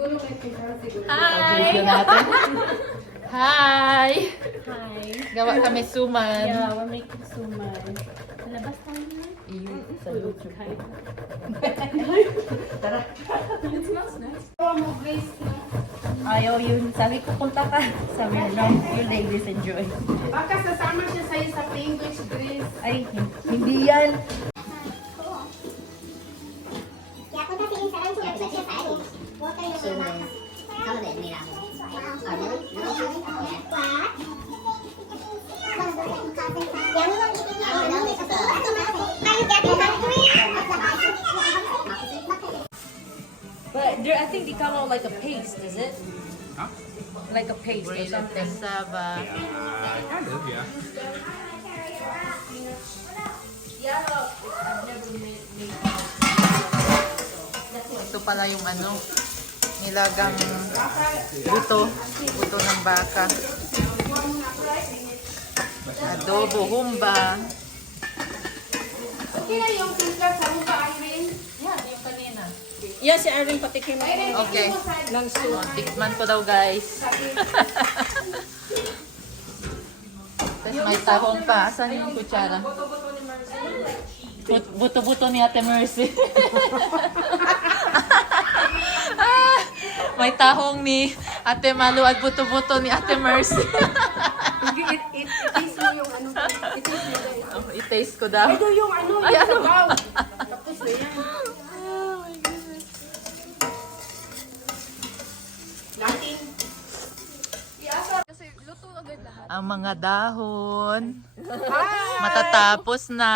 Siguro may pagkara siguro. Video natin. Hi! Hi. Gawa kami suman. Yeah, we're making suman. Palabas tayo na. Iyo, sa YouTube. It smells nice. Oh, mo Grace na. Ayaw yun. Sabi ko, punta ka. Sabi na, no, you ladies enjoy. Baka sasama siya sa'yo sa English, Grace. Ay, hindi yan. But there, I think they come out like a paste, is it? Huh? Like a paste or Grilled something. cassava. Kind of, yeah. Ito pala yung ano, nilagang buto. Buto ng baka. Adobo, humba. Okay na yung timpla sa mukha, Irene. Yan, yung kanina. Yeah, si Irene patikim mo. Okay. Ng soup. Tikman ko daw, guys. Tapos may tahong pa. Saan yung kutsara? Buto-buto ni Ate Mercy. Ah, may tahong ni Ate Malu at buto-buto ni Ate Mercy. It-taste mo yung ano. I-taste mo guys. Oh, i-taste ko daw. Ito yung ano, Ay, yung ano? sabaw. Tapos na yan. Oh my goodness. Latin. Ang mga dahon. Matatapos na.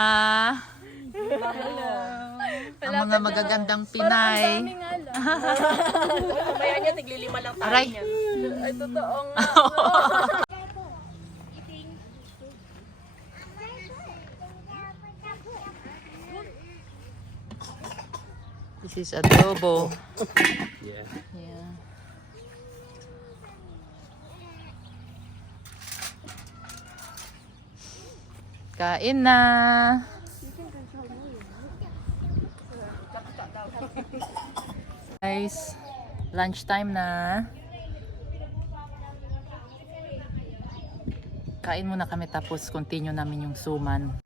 Ang mga magagandang Pinay. Mamaya niya, tiglilima lang tayo Aray. niya. Ay, totoo nga. This is adobo. Yeah. Yeah. Kain na. Guys, lunchtime na. Kain muna kami tapos continue namin yung suman.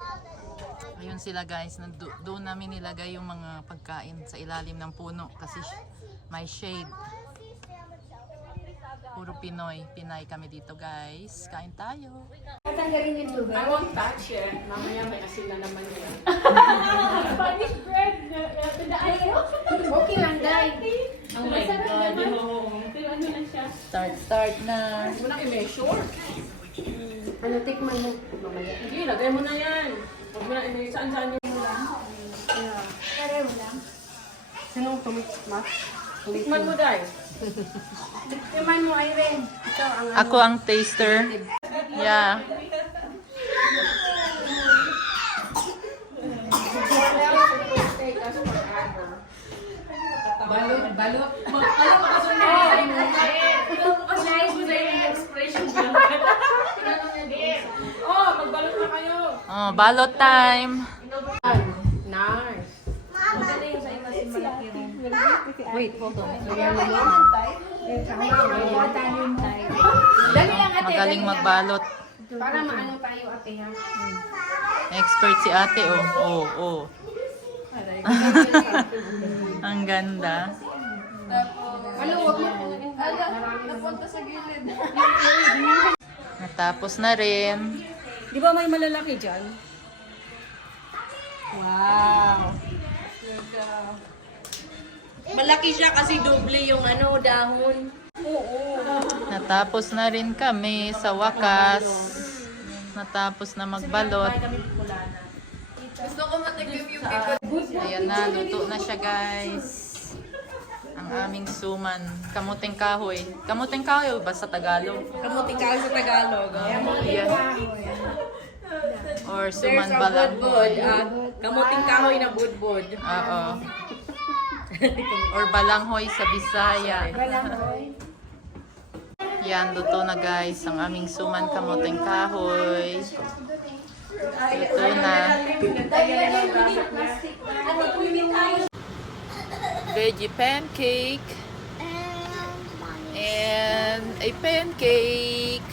Ayun sila guys, doon namin nilagay yung mga pagkain sa ilalim ng puno kasi may shade. Puro Pinoy. Pinay kami dito guys. Kain tayo. Tatanggalin yung tubig. I won't touch it. Mamaya may asin na naman yun. Spanish bread. Okay lang, Day. Oh my God. Pero ano na siya? Start na. Huwag mo na i-measure. Ano, tikman mo. Mamaya. Hindi, lagay mo na yan. Huwag mo na, saan-saan yung ulam. Kaya mo lang. Sinong tumitma? Tikman mo, Day. Tikman mo, Irene. Ito ang Ako ang taster. Yeah. balot. Balot. Ano pa kasi mo? Oh, magbalot na kayo. Oh, balot time. Nice. Wait, hold on. Dali lang, ate. Magaling magbalot. Para maano tayo, ate, ha? Expert si ate, oh. Oh, oh. Ang ganda. Ano, huwag mo. Napunta sa gilid. Natapos na rin. Di ba may malalaki dyan? Wow. Malaki siya kasi doble yung ano, dahon. Oo. Natapos na rin kami sa wakas. Natapos na magbalot. Gusto ko matigim yung people. Ayan na, luto na siya guys. Ang aming suman. Kamuting kahoy. Kamuting kahoy ba sa Tagalog? Kamuting kahoy sa Tagalog. Yeah. Or There's suman a balang. budbud. Kamuting kahoy na budbud. Oo. Or balanghoy sa Bisaya. Yan, luto na guys. Ang aming suman kamuting kahoy. Luto na. Veggie pancake. ay pancake.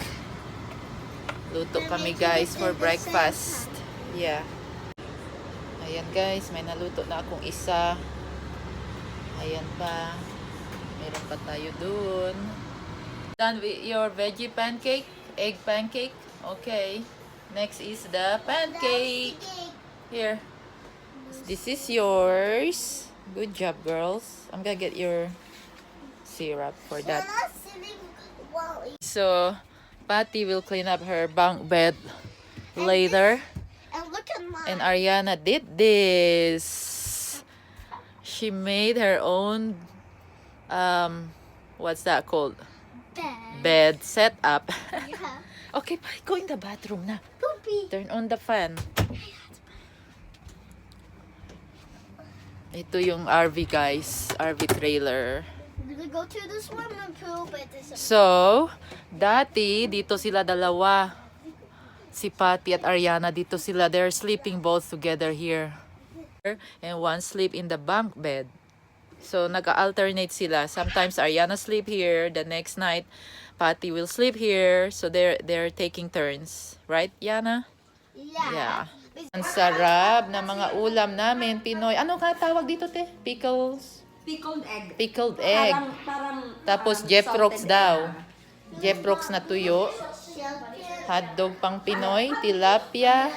Luto kami guys for breakfast. Yeah. Ayan guys, may naluto na akong isa. Ayan pa. Meron pa tayo dun. Done with your veggie pancake? Egg pancake? Okay. Next is the pancake. Here. This is yours. Good job, girls. I'm gonna get your syrup for that. So, Patty will clean up her bunk bed later. And look at mine. And Ariana did this. She made her own, what's that called? Bed setup. Yeah. Okay, go in the bathroom na. Poopy. Turn on the fan. Ito yung RV guys. RV trailer. We go to the swimming pool, but this is So, dati dito sila dalawa. Si Patty at Ariana dito sila. They're sleeping both together here. And one sleep in the bunk bed. So, nag-alternate sila. Sometimes Ariana sleep here. The next night, Patty will sleep here. So, they're taking turns. Right, Yana? Yeah. Ang sarap na mga ulam namin, Pinoy. Ano ka tawag dito, te? Pickles? Pickled egg. Pickled egg. Tapos Jeffrox daw. Jeffrox na tuyo. Hotdog pang Pinoy. Tilapia.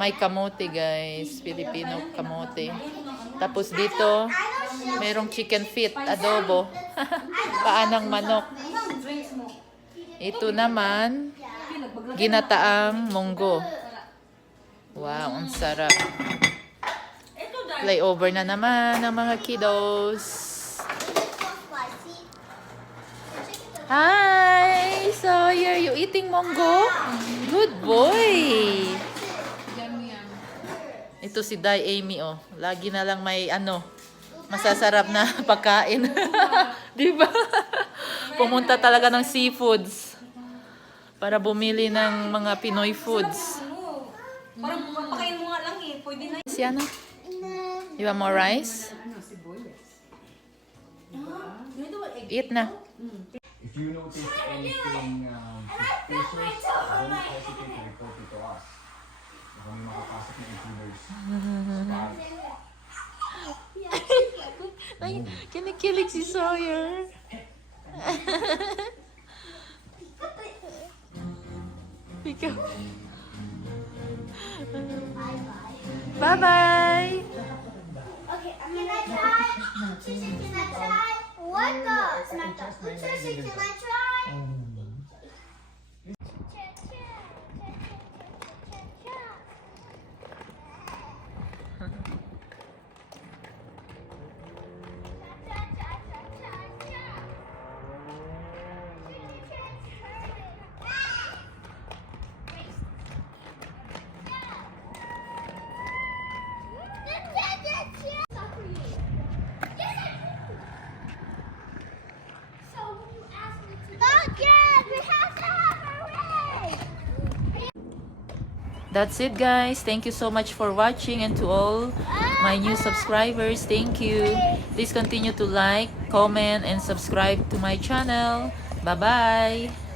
May kamote, guys. Filipino kamote. Tapos dito, merong chicken feet, adobo. Paanang manok. Ito naman, ginataang munggo. Wow, ang sarap. Layover na naman ng mga kiddos. Hi! Sawyer, you eating munggo? Good boy! Ito si Day Amy, oh. Lagi na lang may masasarap na pagkain. Di ba? Pumunta talaga ng seafoods para bumili ng mga Pinoy foods. Parang papakain mo nga lang eh. Pwede na. Si ano? You want more rice? Eat na. If you notice anything suspicious, don't hesitate to report it to us. Kung may makapasok na intruders. Ay, kinikilig si Sawyer. Ikaw. Bye-bye! Okay, can I try? Trisha, can I try? What the? Trisha, can I try? That's it, guys. Thank you so much for watching, and to all my new subscribers, thank you. Please continue to like, comment, and subscribe to my channel. Bye-bye.